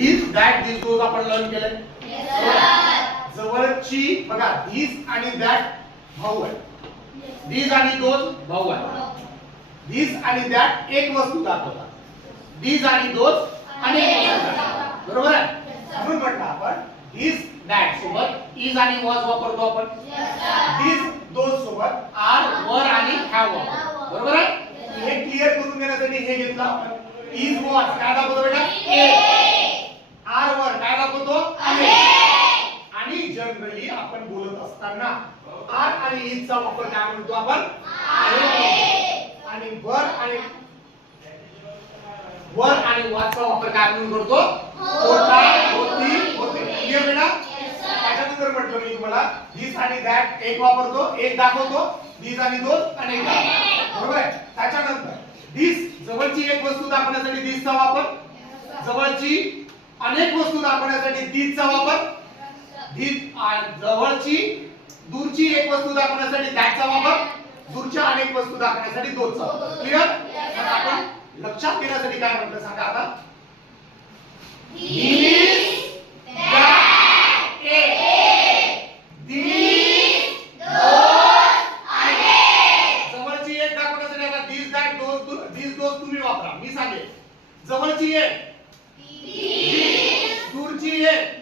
This that this those आपण learn केलंय. जवळची बघा दिस आणि दॅट भाऊ आहे. दिस आणि दोज भाऊ आहे. दिस आणि दॅट एक वस्तू दाखवतात. दिस आणि दोज अनेक वस्तू दाखवतात. बरोबर आहे. म्हणून म्हटलं आपण दिस दॅट सोबत इज आणि वॉज वापरतो आपण. दिस दोज सोबत आर वर आणि हॅव वापरतो. बरोबर आहे. हे क्लिअर करून देण्यासाठी हे घेतलं आपण. इज वॉज काय दाखवतो बेटा ए. आर वर काय दाखवतो आहे. आणि जनरली आपण बोलत असताना आर आणि इज चा वापर काय म्हणतो आपण आहे. आणि वर आणि वॉज चा वापर काय म्हणून करतो होता होती होते. क्लिअर बेटा. त्याच्यानंतर म्हटलं मी तुम्हाला दिस आणि दॅट एक वापरतो एक दाखवतो. दिस आणि दोन अनेक दाखवतो. बरोबर आहे. त्याच्यानंतर दिस जवळची एक वस्तू दाखवण्यासाठी दिस चा वापर. जवळची अनेक वस्तू दाखवण्यासाठी दिस चा वापर. जवळची दूरची एक वस्तू दाखवण्यासाठी दॅट चा वापर. दूरच्या अनेक वस्तू दाखवण्यासाठी दोन चा वापर. क्लिअर. आता आपण लक्षात घेण्यासाठी काय म्हटलं सांगा आता. दिस दॅट एक. दिस दोन अनेक. जवळची एक दाखवण्यासाठी आता दिस दॅट दिस दोन तुम्ही वापरा. मी सांगेन. जवळची एक दूरची एक